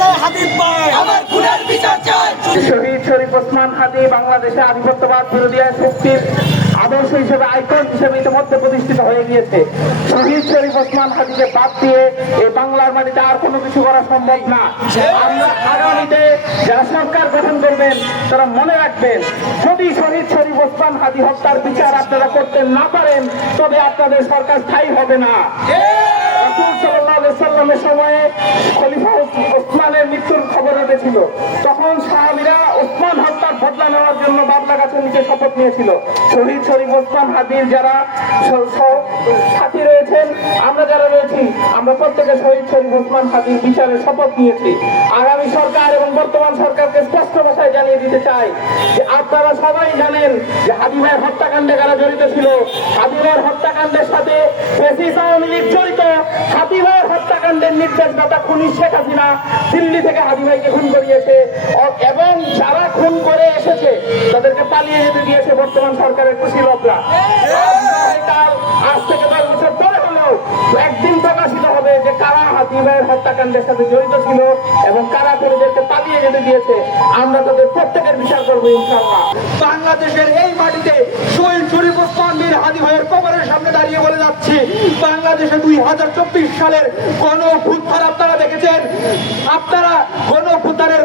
চাই হাদিব ভাই, আমার খুনের বিচার চাই। শহীদ শরীফ ওসমান হাদি বাংলাদেশে আধিপত্যবাদ বিরোধী শক্তির আদর্শ হিসেবে আইকন হিসেবে ইতিমধ্যে প্রতিষ্ঠিত হয়ে গিয়েছে। শহীদ শরীফ ওসমান হাদিকে বাদ দিয়ে এই বাংলার মাটিতে আর কোনো কিছু করা সম্ভব না। আমরা আগামীতে যারা সরকার গঠন করবেন তারা মনে রাখবেন, যদি শহীদ শরীফ ওসমান হাদি হত্যার বিচার আপনারা করতে না পারেন তবে আপনাদের সরকার স্থায়ী হবে না। রাসূল সাল্লাল্লাহু আলাইহি সাল্লামের সময়ে খলিফা ওসমানের মৃত্যুর খবর এসেছিল, তখন সাহাবীরা ওসমান হত্যার বদলা নেওয়ার জন্য বাবলা গাছের নিচে শপথ নিয়েছিল। শহীদ শরীফ ওসমান হাদির যারা সাথী রয়েছেন, আমরা যারা রয়েছি, আমরা প্রত্যেকে শহীদ শরীফ ওসমান হাদির বিচারের শপথ নিয়েছি। আগামী সরকার এবং বর্তমান সরকারকে স্পষ্ট ভাষায় জানিয়ে দিতে চাই যে আপনারা সবাই জানেন যে হাদি ভাইয়ের হত্যাকাণ্ডে কারা জড়িত ছিল। হাদি ভাইয়ের হত্যাকাণ্ডের সাথে ফ্যাসিস্ট আওয়ামী লীগ জড়িত। হাদি ভাইয়ের হত্যাকাণ্ডের নির্দেশদাতা খুনি শেখ হাসিনা দিল্লি থেকে হাদি ভাইকে খুন করিয়েছে, এবং যারা খুন করে এসেছে তাদেরকে পালিয়ে যেতে দিয়েছে বর্তমান সরকারের কুশীলবরা। আজ থেকে 10 বছর পরে হলেও একদিন প্রকাশিত হবে যে কারা হাদি ভাইয়ের হত্যাকাণ্ডের সাথে জড়িত ছিল এবং কারা খুনিদেরকে পালিয়ে যেতে দিয়েছে। আমরা তাদের প্রত্যেকের বিচার করবো ইনশাআল্লাহ। বাংলাদেশের এই মাটিতে শহীদ শরীফ ওসমান বিন হাদি ভাইয়ের কবরের সামনে দাঁড়িয়ে বলে যাচ্ছি, বাংলাদেশে 2024 সালের গণ অভ্যুত্থান আপনারা দেখেছেন, আপনারা গণ অভ্যুত্থানের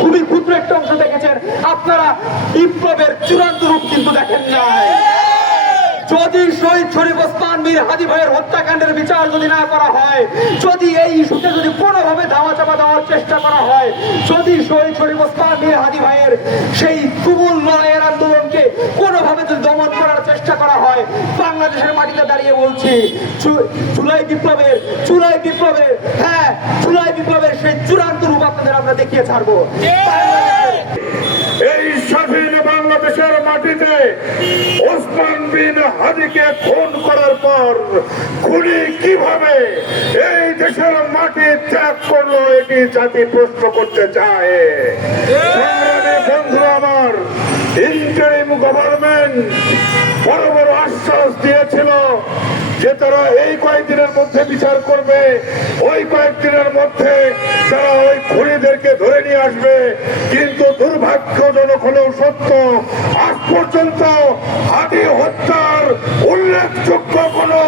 খুবই ক্ষুদ্র একটা অংশ দেখেছেন, আপনারা বিপ্লবের চূড়ান্ত রূপ কিন্তু দেখেন নাই। যদি শহীদ শরীফ ওসমান বিন হাদি ভাইয়ের হত্যাকাণ্ডের বিচার যদি না করা হয়, যদি এই ইস্যুতে যদি কোনোভাবে ধামাচাপা দেওয়ার চেষ্টা করা হয়, যদি শহীদ শরীফ ওসমান বিন হাদি ভাইয়ের সেই তুমুল লড়াইয়ের আন্দোলনকে কোনোভাবে যদি দমন করার চেষ্টা করা হয়, বাংলাদেশের মাটিতে দাঁড়িয়ে বলছি জুলাই বিপ্লবের সেই চূড়ান্ত রূপ আপনাদের আমরা দেখিয়ে ছাড়বো। এই স্বাধীন বাংলাদেশের মাটিতে ওসমান বিন হাদিকে খুন করার পর খুনি কিভাবে এই দেশের মাটি ত্যাগ করলো, এটি জাতি প্রশ্ন করতে চায়। বন্ধু আমার, ইন্টারিম গভর্নমেন্ট বড় বড় আশ্বাস দিয়েছিল যে তারা এই কয়েকদিনের মধ্যে বিচার করবে, ওই কয়েকদিনের মধ্যে তারা ওই খুনিদেরকে ধরে নিয়ে আসবে, কিন্তু দুর্ভাগ্যজনক হলেও সত্য, আজ পর্যন্ত হাদি হত্যার উল্লেখযোগ্য কোনো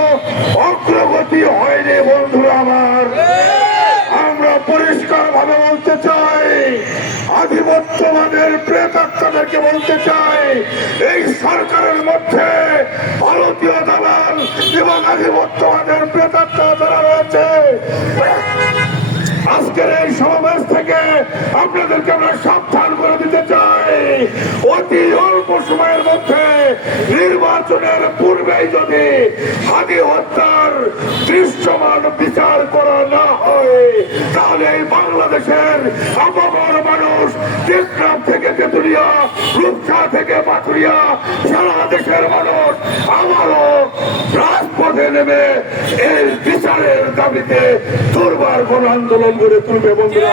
অগ্রগতি হয়নি। বন্ধুরা আমার, আমরা পরিষ্কার ভাবে বলতে চাই, আধিপত্যবাদের প্রেতাত্মাদেরকে বলতে চাই, এই সরকারের মধ্যে ভারতীয় দালাল এবং আধিপত্যবাদের প্রেতাত্মা যারা রয়েছে, আজকের এই সমাবেশ থেকে আপনাদেরকে আমরা সাবধান করে দিতে চাই, অতি অল্প সময়ের মধ্যে নির্বাচনের পূর্বেই যদি হাদি হত্যার দৃশ্যমান বিচার করা না হয়, তাহলে এই বাংলাদেশের আপামর মানুষ টেকনাফ থেকে তেতুলিয়া, রূপসা থেকে পাথুরিয়া, সারা দেশের মানুষ আমারও রাজপথে নেমে এই বিচারের দাবিতে দুর্বার গণ আন্দোলন গড়ে তুলবে। বন্ধুরা,